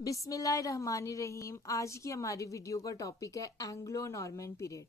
बिस्मिल्लाहिर्रहमानिर्रहीम। आज की हमारी वीडियो का टॉपिक है एंग्लो नॉर्मन पीरियड।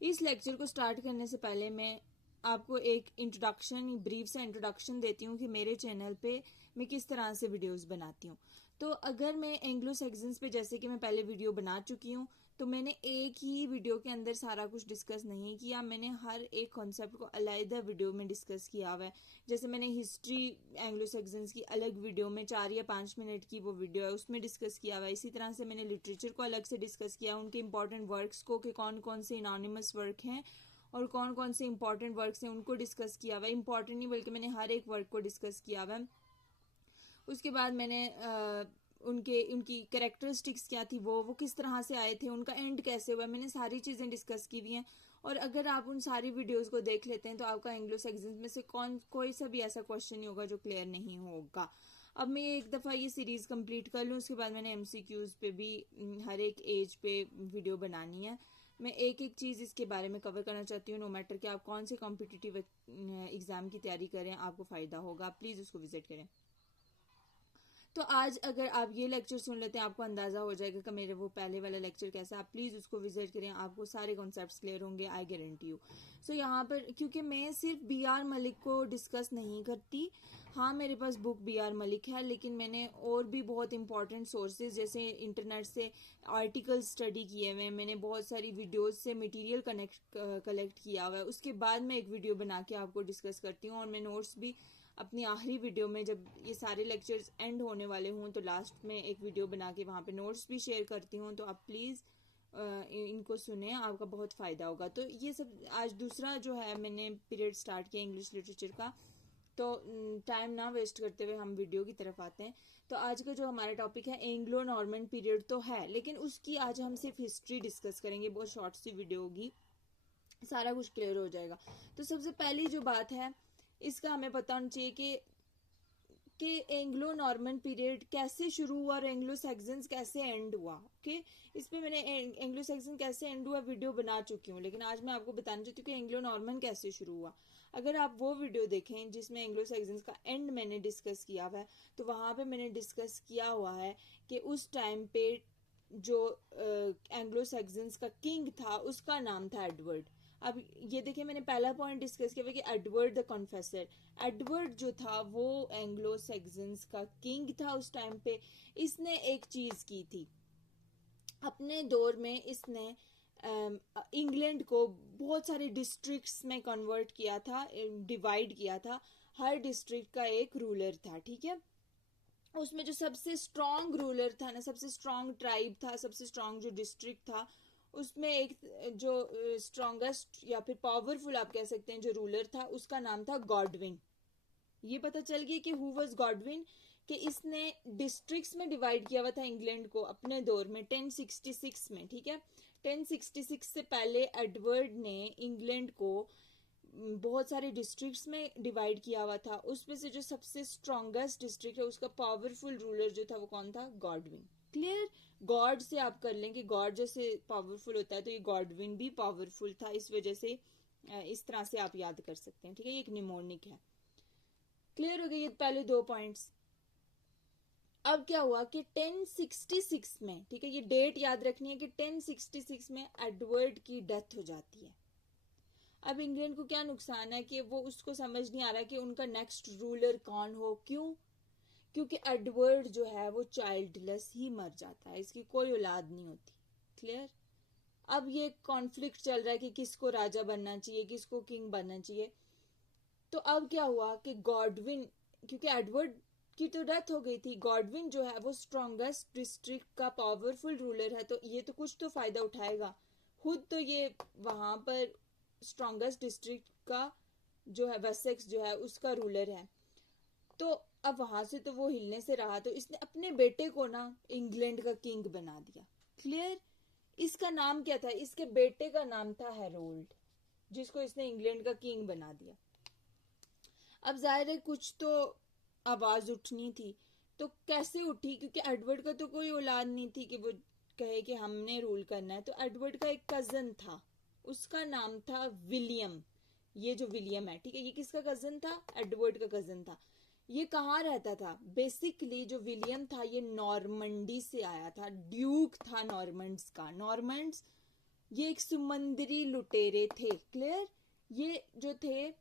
इस लेक्चर को स्टार्ट करने से पहले मैं आपको एक इंट्रोडक्शन, ब्रीफ सा इंट्रोडक्शन देती हूँ कि मेरे चैनल पे मैं किस तरह से वीडियोस बनाती हूँ। तो अगर मैं एंग्लो सैक्सन्स पे, जैसे कि मैं पहले वीडियो बना चुकी हूँ, तो मैंने एक ही वीडियो के अंदर सारा कुछ डिस्कस नहीं किया। मैंने हर एक कॉन्सेप्ट को अलग वीडियो में डिस्कस किया हुआ है। जैसे मैंने हिस्ट्री एंग्लो सैक्सन्स की अलग वीडियो में 4 या 5 मिनट की वो वीडियो है, उसमें डिस्कस किया हुआ है। इसी तरह से मैंने लिटरेचर को अलग से डिस्कस किया, उनके इंपॉर्टेंट वर्क्स को, कि कौन कौन से इनोनिमस वर्क हैं और कौन कौन से इंपॉर्टेंट वर्क्स हैं, उनको डिस्कस किया हुआ है। इंपॉर्टेंट नहीं बल्कि मैंने हर एक वर्क को डिस्कस किया हुआ है। उसके बाद मैंने उनकी कैरेक्टरिस्टिक्स क्या थी, वो किस तरह से आए थे, उनका एंड कैसे हुआ, मैंने सारी चीज़ें डिस्कस की हुई हैं। और अगर आप उन सारी वीडियोस को देख लेते हैं तो आपका एंग्लो सैक्सन्स में से कोई सा भी ऐसा क्वेश्चन नहीं होगा जो क्लियर नहीं होगा। अब मैं एक दफ़ा ये सीरीज़ कंप्लीट कर लूँ, उसके बाद मैंने एमसीक्यूज़ पे भी हर एक एज पे वीडियो बनानी है। मैं एक एक चीज़ इसके बारे में कवर करना चाहती हूँ। नो मैटर कि आप कौन से कॉम्पिटिटिव एग्ज़ाम की तैयारी करें, आपको फ़ायदा होगा। प्लीज़ उसको विजिट करें। तो आज अगर आप ये लेक्चर सुन लेते हैं, आपको अंदाज़ा हो जाएगा कि मेरे वो पहले वाला लेक्चर कैसा है। आप प्लीज़ उसको विजिट करें, आपको सारे कॉन्सेप्ट्स क्लियर होंगे, आई गारंटी यू। सो यहाँ पर क्योंकि मैं सिर्फ B.R. मलिक को डिस्कस नहीं करती, हाँ मेरे पास बुक B.R. मलिक है, लेकिन मैंने और भी बहुत इंपॉर्टेंट सोर्सेज जैसे इंटरनेट से आर्टिकल स्टडी किए हुए हैं, मैंने बहुत सारी वीडियोज़ से मटीरियल कलेक्ट किया हुआ है। उसके बाद मैं एक वीडियो बना के आपको डिस्कस करती हूँ। और मैं नोट्स भी अपनी आखिरी वीडियो में, जब ये सारे लेक्चर्स एंड होने वाले हों, तो लास्ट में एक वीडियो बना के वहाँ पे नोट्स भी शेयर करती हूँ। तो आप प्लीज़ इनको सुने, आपका बहुत फ़ायदा होगा। तो ये सब आज दूसरा जो है मैंने पीरियड स्टार्ट किया इंग्लिश लिटरेचर का। तो टाइम ना वेस्ट करते हुए हम वीडियो की तरफ आते हैं। तो आज का जो हमारा टॉपिक है एंग्लो नॉर्मन पीरियड तो है, लेकिन उसकी आज हम सिर्फ हिस्ट्री डिस्कस करेंगे। बहुत शॉर्ट सी वीडियो होगी, सारा कुछ क्लियर हो जाएगा। तो सबसे पहली जो बात है, इसका हमें पता होना चाहिए कि एंग्लो नॉर्मन पीरियड कैसे शुरू हुआ और एंग्लो सैक्सन्स कैसे एंड हुआ। ओके, इस पे मैंने एंग्लो सैक्सन कैसे एंड हुआ वीडियो बना चुकी हूँ, लेकिन आज मैं आपको बताना चाहती हूँ कि एंग्लो नॉर्मन कैसे शुरू हुआ। अगर आप वो वीडियो देखें जिसमें एंग्लो सैक्सन्स का एंड मैंने डिस्कस किया हुआ है, तो वहाँ पे मैंने डिस्कस किया हुआ है कि उस टाइम पे जो एंग्लो सैक्सन्स का किंग था उसका नाम था एडवर्ड। अब ये देखिए, मैंने पहला पॉइंट डिस्कस किया कि एडवर्ड द कॉन्फेसर। एडवर्ड जो था वो एंग्लो सैक्सन्स का किंग था उस टाइम पे। इसने एक चीज की थी अपने दौर में, इसने इंग्लैंड को बहुत सारे डिस्ट्रिक्ट्स में कन्वर्ट किया था, डिवाइड किया था। हर डिस्ट्रिक्ट का एक रूलर था, ठीक है। उसमें जो सबसे स्ट्रांग रूलर था ना, सबसे स्ट्रांग ट्राइब था, सबसे स्ट्रांग जो डिस्ट्रिक्ट था, उसमें एक जो स्ट्रांगेस्ट या फिर पावरफुल आप कह सकते हैं जो रूलर था, उसका नाम था गॉडविन। ये पता चल गया कि हु वाज गॉडविन, कि इसने डिस्ट्रिक्ट्स में डिवाइड किया हुआ था इंग्लैंड को अपने दौर में 1066 में, ठीक है। 1066 से पहले एडवर्ड ने इंग्लैंड को बहुत सारे डिस्ट्रिक्ट्स में डिवाइड किया हुआ था। उसमें से जो सबसे स्ट्रांगेस्ट डिस्ट्रिक्ट है, उसका पावरफुल रूलर जो था वो कौन था? गॉडविन। क्लियर? गॉड से आप कर लें कि गॉड जैसे पावरफुल होता है, तो ये गॉडविन भी पावरफुल था, इस वजह से इस तरह से आप याद कर सकते हैं, ठीक है। ये एक निमोनिक है। क्लियर हो गई ये पहले दो पॉइंट्स। अब क्या हुआ कि 1066 में, ठीक है, ये डेट याद रखनी है कि 1066 में एडवर्ड की डेथ हो जाती है। अब इंग्लैंड को क्या नुकसान है कि वो उसको समझ नहीं आ रहा कि उनका नेक्स्ट रूलर कौन हो। क्यों? क्योंकि एडवर्ड जो है वो चाइल्डलेस ही मर जाता है, इसकी कोई औलाद नहीं होती। क्लियर? अब ये कॉन्फ्लिक्ट चल रहा है कि किसको राजा बनना चाहिए, किसको किंग बनना चाहिए। तो अब क्या हुआ कि गॉडविन, क्योंकि एडवर्ड की तो डेथ हो गई थी, गॉडविन जो है वो स्ट्रॉन्गेस्ट डिस्ट्रिक्ट का पावरफुल रूलर है, तो ये तो कुछ तो फायदा उठाएगा। खुद तो ये वहां पर स्ट्रॉन्गेस्ट डिस्ट्रिक्ट का जो है वेसेक्स जो है उसका रूलर है, तो अब वहां से तो वो हिलने से रहा, तो इसने अपने बेटे को ना इंग्लैंड का किंग बना दिया। क्लियर? इसका नाम क्या था? इसके बेटे का नाम था हेरोल्ड, जिसको इसने इंग्लैंड का किंग बना दिया। अब जाहिर है कुछ तो आवाज उठनी थी, तो कैसे उठी? क्योंकि एडवर्ड का तो कोई औलाद नहीं थी कि वो कहे कि हमने रूल करना है। तो एडवर्ड का एक कजन था, उसका नाम था विलियम। ये जो विलियम है, ठीक है, ये किसका कजन था? एडवर्ड का कजन था। ये कहाँ रहता था? बेसिकली जो विलियम था ये नॉर्मंडी से आया था, ड्यूक था नॉर्मंड्स का। नॉर्मंड्स ये एक समुद्री लुटेरे थे, क्लियर? ये जो थे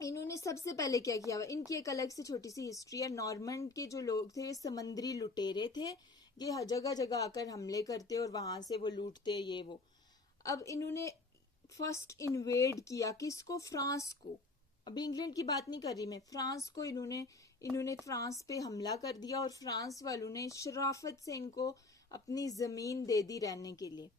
इन्होंने सबसे पहले क्या किया हुआ, इनकी एक अलग से छोटी सी हिस्ट्री है। नॉर्मंड के जो लोग थे ये समुद्री लुटेरे थे, ये हर जगह जगह आकर हमले करते और वहां से वो लूटते ये वो। अब इन्होंने फर्स्ट इन्वेड किया किसको? फ्रांस को। अभी इंग्लैंड की बात नहीं कर रही मैं, फ्रांस को इन्होंने फ्रांस पे हमला कर दिया और फ्रांस वालों ने शराफत से इनको अपनी जमीन दे दी रहने के लिए।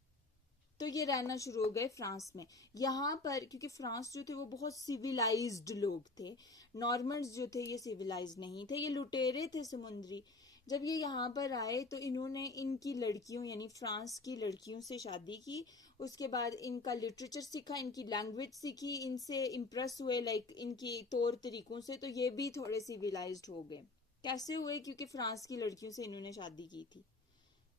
तो ये रहना शुरू हो गए फ्रांस में। यहाँ पर क्योंकि फ्रांस जो थे वो बहुत सिविलाइज्ड लोग थे, नॉर्मन्स जो थे ये सिविलाइज्ड नहीं थे, ये लुटेरे थे समुद्री। जब ये यहाँ पर आए तो इन्होंने इनकी लड़कियों यानी फ्रांस की लड़कियों से शादी की। उसके बाद इनका लिटरेचर सीखा, इनकी लैंग्वेज सीखी, इनसे इम्प्रेस हुए लाइक इनकी तौर तरीकों से, तो ये भी थोड़े सिविलाइज्ड हो गए। कैसे हुए? क्योंकि फ्रांस की लड़कियों से इन्होंने शादी की थी।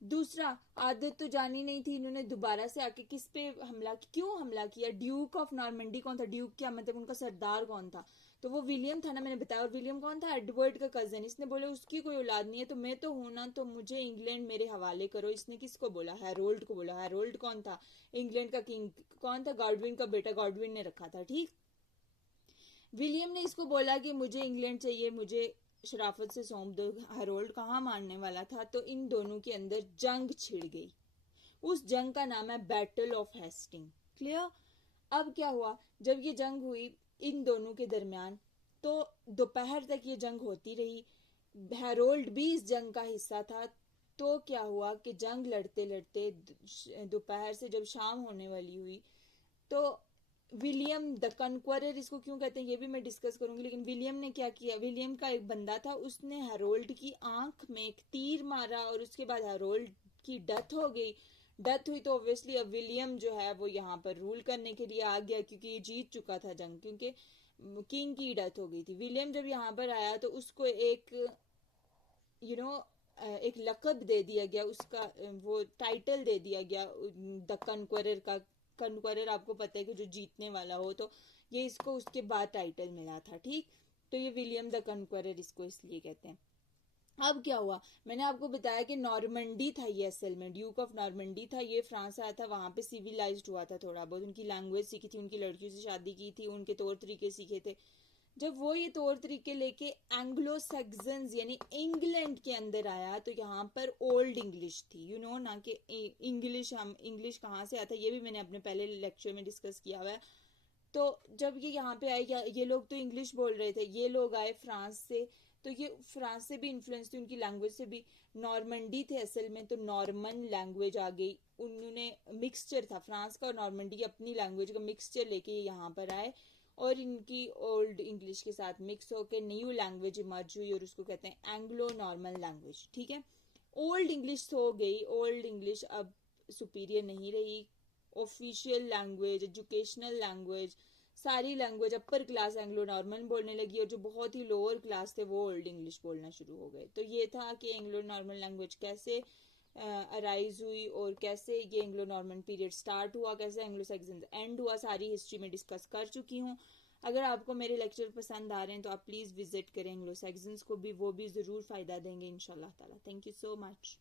दूसरा, आदत तो जानी नहीं थी, इन्होंने दोबारा से आके किस पे हमला, क्यों हमला किया? ड्यूक ऑफ नॉर्मंडी कौन था? ड्यूक क्या मतलब उनका सरदार कौन था? तो वो विलियम था ना, मैंने बताया। और विलियम कौन था? एडवर्ड का कजन। इसने बोले उसकी कोई औलाद नहीं है तो मैं तो हूं ना, तो मुझे इंग्लैंड मेरे हवाले करो। इसने किसको बोला? हैरोल्ड को बोला। हैरोल्ड कौन था? इंग्लैंड का किंग कौन था? गॉडविन का बेटा, गॉडविन ने रखा था, ठीक। विलियम ने इसको बोला कि मुझे इंग्लैंड चाहिए, मुझे शराफत से सौंप दो। हैरोल्ड कहाँ मानने वाला था? तो इन दोनों के अंदर जंग छिड़ गई। उस जंग का नाम है बैटल ऑफ हेस्टिंग, क्लियर? अब क्या हुआ? जब ये जंग हुई इन दोनों के दरमियान तो दोपहर तक ये जंग होती रही। हैरोल्ड भी इस जंग का हिस्सा था। तो क्या हुआ कि जंग लड़ते लड़ते दोपहर से जब शाम होने वाली हुई तो विलियम द कन्क्वरर इसको क्यों कहते हैं ये भी मैं डिस्कस करूंगी। लेकिन विलियम ने क्या किया? विलियम का एक बंदा था, उसने हैरोल्ड की आंख में एक तीर मारा और उसके बाद हैरोल्ड की डेथ हो गई। डेथ हुई तो ऑब्वियसली अब विलियम जो है वो यहाँ पर रूल करने के लिए आ गया, क्योंकि ये जीत चुका था जंग, क्योंकि किंग की डेथ हो गई थी। विलियम जब यहाँ पर आया तो उसको एक एक लकब दे दिया गया, उसका वो टाइटल दे दिया गया द कन्क्वरर का। कन्क्वरर आपको पता है कि जो जीतने वाला हो, तो ये इसको उसके बाद टाइटल मिला था, ठीक। तो ये विलियम द कन्क्वरर इसको इसलिए कहते हैं। अब क्या हुआ? मैंने आपको बताया कि नॉर्मंडी था ये, असल में ड्यूक ऑफ नॉर्मंडी था ये। फ्रांस आया था, वहां पे सिविलाइज्ड हुआ था थोड़ा बहुत, उनकी लैंग्वेज सीखी थी, उनकी लड़कियों से शादी की थी, उनके तौर तरीके सीखे थे। जब वो ये तौर तरीके लेके एंग्लो सैक्सन्स यानी इंग्लैंड के अंदर आया तो यहाँ पर ओल्ड इंग्लिश थी, ना कि इंग्लिश। हम इंग्लिश कहाँ से आता है ये भी मैंने अपने पहले लेक्चर में डिस्कस किया हुआ है। तो जब ये यहाँ पे आए, ये लोग तो इंग्लिश बोल रहे थे, ये लोग आए फ्रांस से, तो ये फ्रांस से भी इन्फ्लुएंस थी, उनकी लैंग्वेज से भी। नॉर्मंडी थे असल में, तो नॉर्मन लैंग्वेज आ गई। उन्होंने मिक्सचर था फ्रांस का और नॉर्मंडी की अपनी लैंग्वेज का मिक्सचर लेके यहाँ पर आए और इनकी ओल्ड इंग्लिश के साथ मिक्स होकर न्यू लैंग्वेज इमर्ज हुई और उसको कहते हैं एंग्लो नॉर्मन लैंग्वेज, ठीक है। ओल्ड इंग्लिश हो गई, ओल्ड इंग्लिश अब सुपीरियर नहीं रही। ऑफिशियल लैंग्वेज, एजुकेशनल लैंग्वेज, सारी language upper class Anglo Norman बोलने लगी और जो बहुत ही लोअर क्लास थे वो ओल्ड इंग्लिश बोलना शुरू हो गए। तो ये था कि एंग्लो नॉर्मन लैंग्वेज कैसे अराइज हुई और कैसे ये एंग्लो नॉर्मन पीरियड स्टार्ट हुआ, कैसे एंग्लो सैक्सन एंड हुआ, सारी हिस्ट्री में डिस्कस कर चुकी हूँ। अगर आपको मेरे लेक्चर पसंद आ रहे हैं तो आप प्लीज़ विजिट करें एंग्लो सैक्सन्स को भी, वो भी ज़रूर फ़ायदा देंगे इंशाल्लाह ताला। Thank you so much.